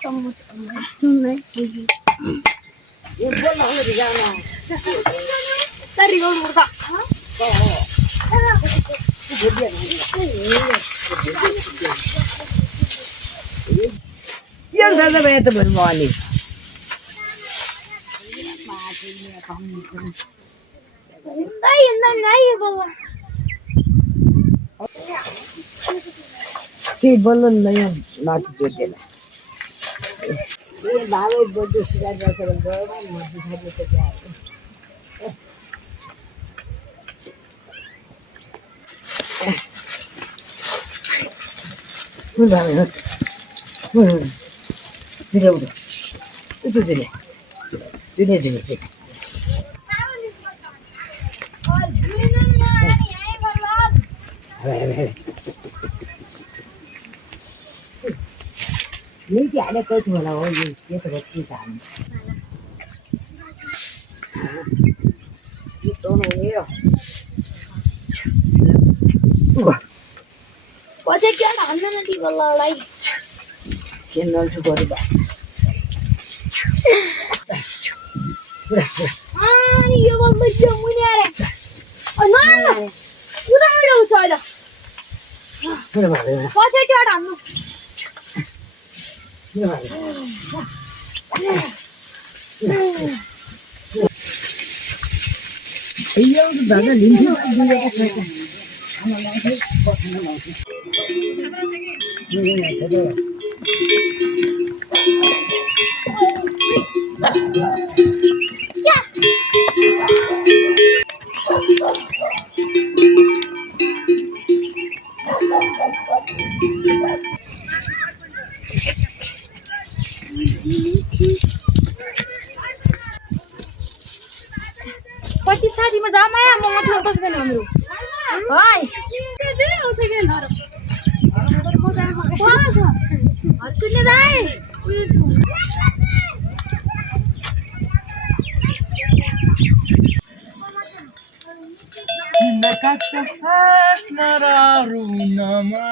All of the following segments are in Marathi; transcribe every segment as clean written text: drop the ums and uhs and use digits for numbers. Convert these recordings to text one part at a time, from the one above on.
ये बोल ना हमें जाना तरी गोल मुर्गा ये ज़्यादा मैं तो बनवानी नहीं बोला ठीक बोलो नहीं नाच जोड़े ना ये दावे बोलते सिरा जाकर बोलना मत दिखाने से क्या बोल रहा है धीरे बोलो तो धीरे धीरे धीरे नहीं क्या है कुछ बोला हो ये तो बच्ची का ये तो नहीं है पचे क्या डालना नहीं बोला लाई केनल से कर दो हाँ ये वो मुझे मुझे आ रहा है ना उधर ही रहो चलो पचे क्या डालना ये तो दादा लिंक पति साथी में जा माया म मतलब कस गर्ने हाम्रो हाय के दे हो सके नर हर्षिने दाइ नकाचा हास्नरारु नमा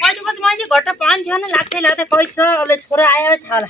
कहिले पछि मैले घट्ट पानी थिएन लाग्छ पैसा अहिले छोरा आयो थाहा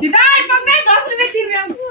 दिदाई पक्कै 10 रुपैयाँ तिर्नु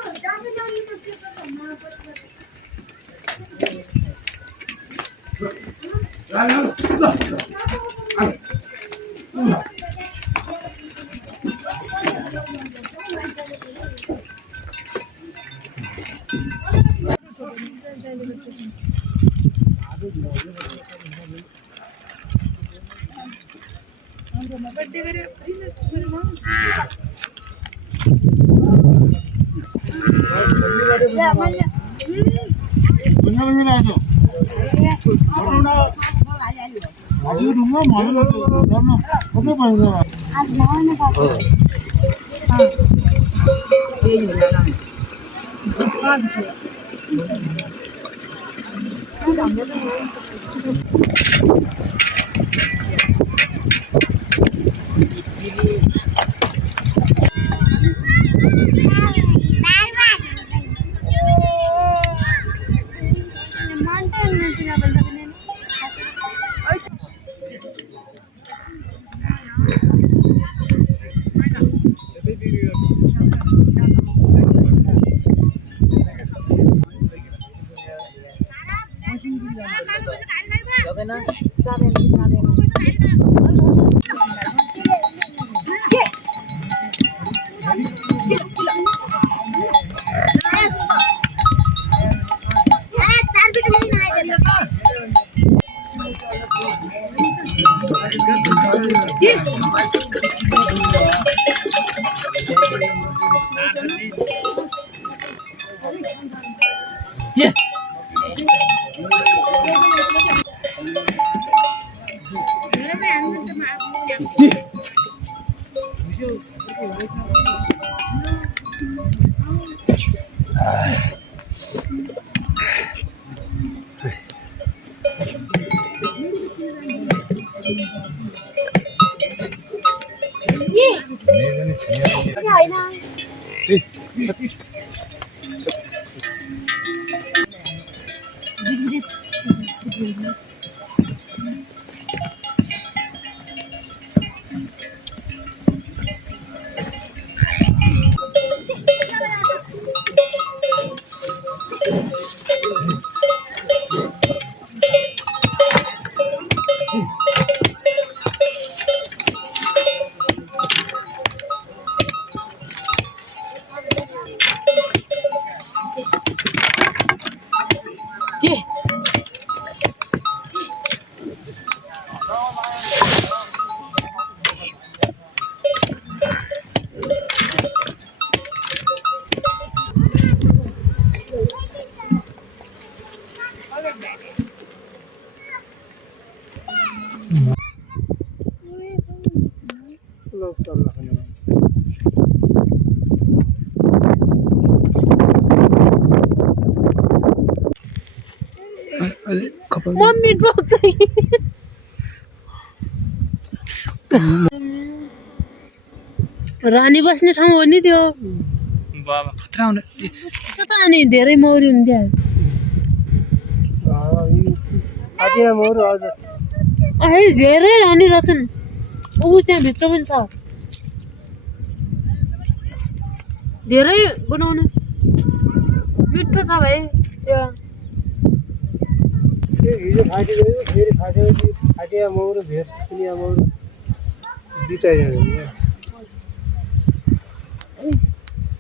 मम्मी ड्रप रानी बस्ने ठाउँ हो नि त्यो बाबा खतरा हुने त अनि धेरै मौरी हुन्थ्यो है धेरै रानी रहेछन् ऊ त्यहाँ भित्र पनि छ धेरै बनाउनु मिठो छ भाइ हिजो फाटिगयो फेरि फाट्यो फाटिया मौरो भेट सुनिया मौरो बिताइरहेको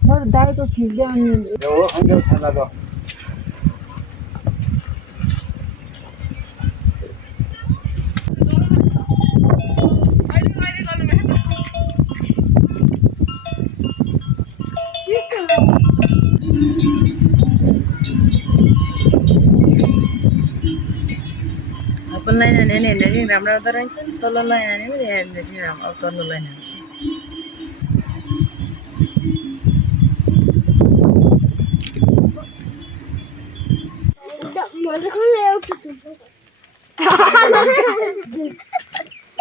मेरो दाइको खिच्दै अनि हो खन्देउ छाना ल अपन लाइन हाने नि राम्रो आउँदो रहेछ तल्लो लाइन हाने पनि हेर्ने राम्रो अब तल्लो लाइन हान्छ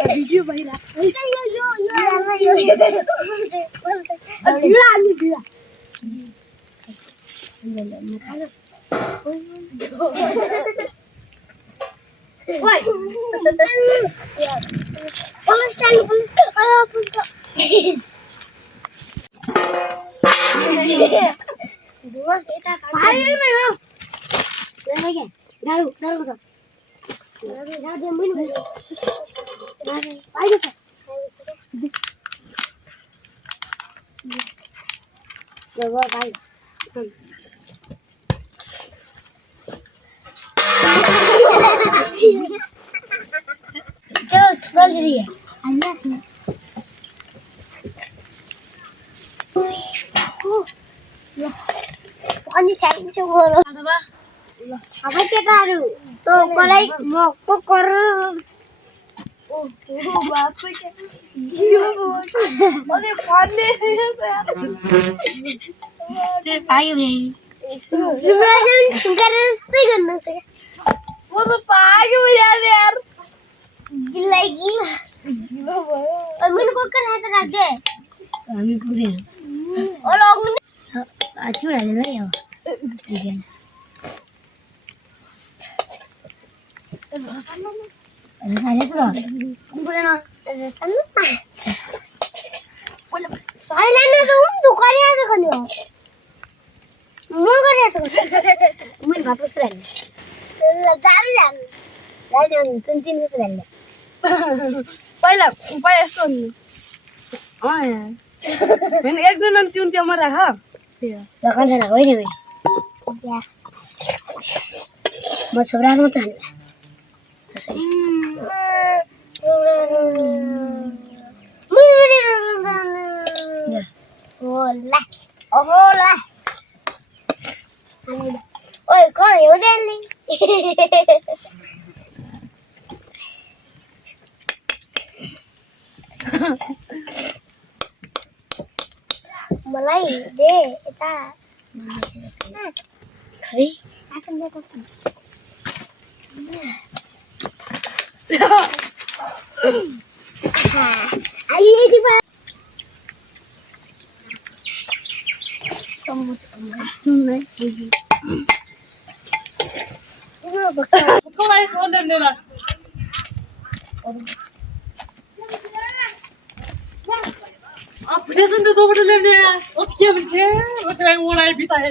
भिडियो भइरहेको अथवा अब केटाहरू तो मलाई म को कर ओ बाप रे अरे फाल्ने त्यो पायो नि जस्तै गर्नु छ म त पागल भइहाल्यो यार गिल्ला मैले कुकर हात राख्दे हामी पुग्दैन ओला आउनु आचुर हालेर नि अब साले छ पुग्दैन साइलेन्ट त उन दुकाने आएको खनि हो म गरिरहेको मैले भात पस्छु हाल्ने जाने हाल्ने जाने तिन रुपियाँ हाल्ने पहिला यस्तो हुनु होइन एकजना तिउन त्यहाँ राख दोकान छैन होइन म छोरा मात्र हाल्ने होला होला ओइ कहाँ हो ड्याली मलाई दे यता खै आइएछि बा कसलाई सोल्दै लिएर फुटेछ नि त दोबाट ल्याउने के भन्छ ओलाई बिताए